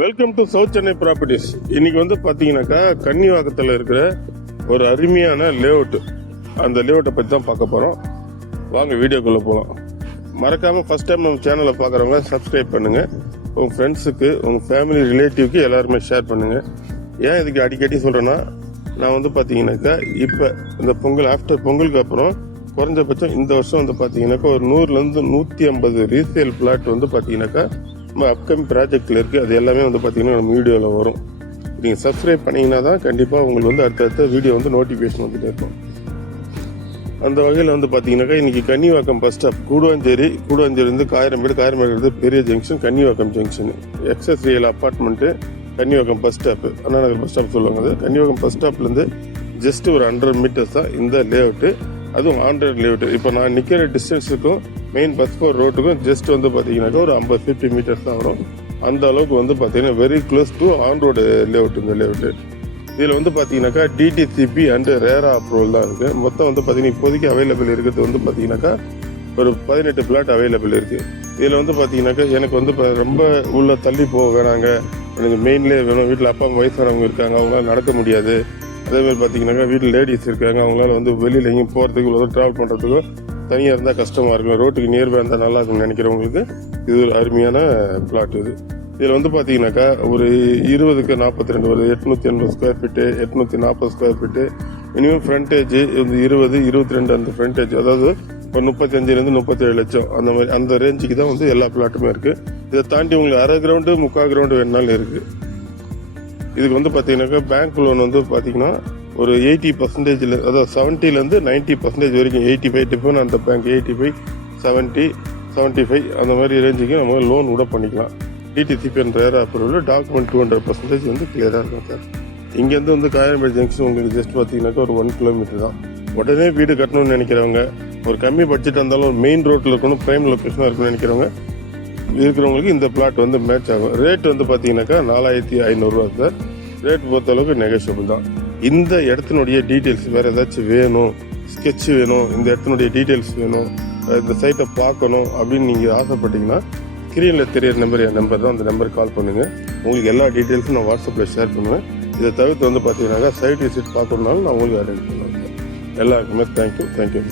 Welcome to south Chennai properties. இன்னைக்கு வந்து பாத்தீங்கன்னாக்கா கன்னிவாக்கத்தில் இருக்கிற ஒரு அருமையான லேஅவுட், அந்த லேஅவுட்டை பற்றி தான் பார்க்க போகிறோம். வாங்க வீடியோக்குள்ளே போகலாம். மறக்காமல் ஃபர்ஸ்ட் டைம் நம்ம சேனலை பார்க்குறவங்க சப்ஸ்கிரைப் பண்ணுங்கள். உங்கள் ஃப்ரெண்ட்ஸுக்கு, உங்கள் ஃபேமிலி ரிலேட்டிவ்க்கு எல்லாருமே ஷேர் பண்ணுங்கள். ஏன் இதுக்கு அடிக்கடி சொல்கிறேன்னா, நான் வந்து பார்த்தீங்கன்னாக்கா இப்போ இந்த பொங்கல் ஆஃப்டர் பொங்கலுக்கு அப்புறம் குறைஞ்சபட்சம் இந்த வருஷம் வந்து பார்த்தீங்கன்னாக்கா ஒரு 100லேருந்து 150 ரீசேல் பிளாட் வந்து பார்த்தீங்கன்னாக்கா நம்ம அப்கமிங் ப்ராஜெக்டில் இருக்குது. அது எல்லாமே வந்து பார்த்தீங்கன்னா நம்ம வீடியோவில் வரும். நீங்கள் சப்ஸ்கிரைப் பண்ணிங்கன்னா தான் கண்டிப்பாக உங்களுக்கு வந்து அடுத்தடுத்த வீடியோ வந்து நோட்டிஃபிகேஷன் வந்துட்டே இருக்கும். அந்த வகையில் வந்து பார்த்தீங்கன்னாக்கா இன்றைக்கி கன்னிவாக்கம் பஸ் ஸ்டாப், கூடுவாஞ்சேரிலேருந்து காயரமேடு பெரிய junction, Kannivakkam junction, access real apartment, Kannivakkam bus stop, Anna Nagar bus stop சொல்லுவாங்க. அது கன்னிவாக்கம் பஸ் ஸ்டாப்லேருந்து ஜஸ்ட் ஒரு 100 மீட்டர்ஸ் தான் இந்த லேஅவுட்டு. அதுவும் ஆண்ட்ராய்டு லேஅவுட்டு. இப்போ நான் நிற்கிற டிஸ்டன்ஸுக்கும் மெயின் பஸ் போர் ரோட்டுக்கும் ஜஸ்ட் வந்து பார்த்தீங்கன்னாக்கா ஒரு 50-50 மீட்டர்ஸ் தான் வரும். அந்த அளவுக்கு வந்து பார்த்தீங்கன்னா very close to on road layout இந்த லேஅவுட்டு. இதில் வந்து பார்த்தீங்கன்னாக்கா டிடிசிபி அண்டு ரேரா அப்ரூவல் தான் இருக்குது. மொத்தம் வந்து பார்த்தீங்கன்னா இப்போதைக்கு அவைலபிள் இருக்கிறது வந்து பார்த்தீங்கன்னாக்கா ஒரு 18 பிளாட் அவைலபிள் இருக்குது. இதில் வந்து பார்த்தீங்கன்னாக்கா எனக்கு வந்து ரொம்ப உள்ள தள்ளி போக வேணாங்க, எனக்கு மெயின்லேயே வேணும். வீட்டில் அப்பா அம்மா வயசானவங்க இருக்காங்க, அவங்களால நடக்க முடியாது. அதேமாதிரி பார்த்தீங்கன்னாக்கா வீட்டில் லேடிஸ் இருக்காங்க, அவங்களால வந்து வெளியில் எங்கேயும் போகிறதுக்கு இவ்வளோ ட்ராவல் பண்ணுறதுக்கோ தனியாக இருந்தால் கஷ்டமாக இருக்கும், ரோட்டுக்கு நியர்பை இருந்தால் நல்லா இருக்கும்னு நினைக்கிறவங்களுக்கு இது ஒரு அருமையான பிளாட். இதில் வந்து பார்த்தீங்கன்னாக்கா ஒரு 20க்கு 42 வருது, 880 square feet, 840 square feet. Minimum frontage 20, 22 அந்த ஃப்ரண்டேஜ், அதாவது ஒரு 35லேருந்து 37 லட்சம் அந்த மாதிரி அந்த ரேஞ்சுக்கு தான் வந்து எல்லா பிளாட்டுமே இருக்குது. இதை தாண்டி உங்களுக்கு அரை கிரவுண்டு 3/4 கிரவுண்டு வேணுனாலும் இருக்குது. இதுக்கு வந்து பார்த்தீங்கன்னாக்கா பேங்க் லோன் வந்து பார்த்தீங்கன்னா ஒரு 80%, அதாவது 70லேருந்து 90% வரைக்கும், 85 டிஃபன் அந்த பேங்க் 85, 70, 75 அந்த மாதிரி ரேஞ்சுக்கு நம்ம லோன் கூட பண்ணிக்கலாம். டிடிசிபி என்ற ரேரா அப்ரூவல், டாக்குமெண்ட் 200% வந்து கிளியராக இருக்கும் சார். இங்கேருந்து வந்து காயரமேடு ஜங்ஷன் உங்களுக்கு ஜஸ்ட் பார்த்தீங்கன்னாக்கா ஒரு 1 கிலோமீட்டர் தான். உடனே வீடு கட்டணும்னு நினைக்கிறவங்க, ஒரு கம்மி பட்ஜெட் இருந்தாலும் ஒரு மெயின் ரோட்டில் இருக்கணும், பிரைம் லொக்கேஷனாக இருக்கணும்னு நினைக்கிறவங்க இருக்கிறவங்களுக்கு இந்த பிளாட் வந்து மேட்ச் ஆகும். ரேட் வந்து பார்த்தீங்கன்னாக்கா 4500 சார். ரேட் பொறுத்தளவுக்கு நெகோஷியபிள் தான். இந்த இடத்தினுடைய டீட்டெயில்ஸ் வேறு ஏதாச்சும் வேணும், ஸ்கெட்ச் வேணும், இந்த இடத்தினுடைய டீட்டெயில்ஸ் வேணும், இந்த சைட்டை பார்க்கணும் அப்படின்னு நீங்கள் ஆசைப்பட்டீங்கன்னா ஸ்க்ரீனில் தெரியிற நம்பர் என் நம்பர் தான். அந்த நம்பருக்கு கால் பண்ணுங்கள். உங்களுக்கு எல்லா டீட்டெயில்ஸும் நான் வாட்ஸ்அப்பில் ஷேர் பண்ணுவேன். இதை தவிர்த்து வந்து பார்த்தீங்கன்னாக்கா சைட் விசிட் பார்க்கணுன்னாலும் நான் உங்களுக்கு அரேஞ்ச் பண்ணுவேன். எல்லாருக்குமே தேங்க்யூ.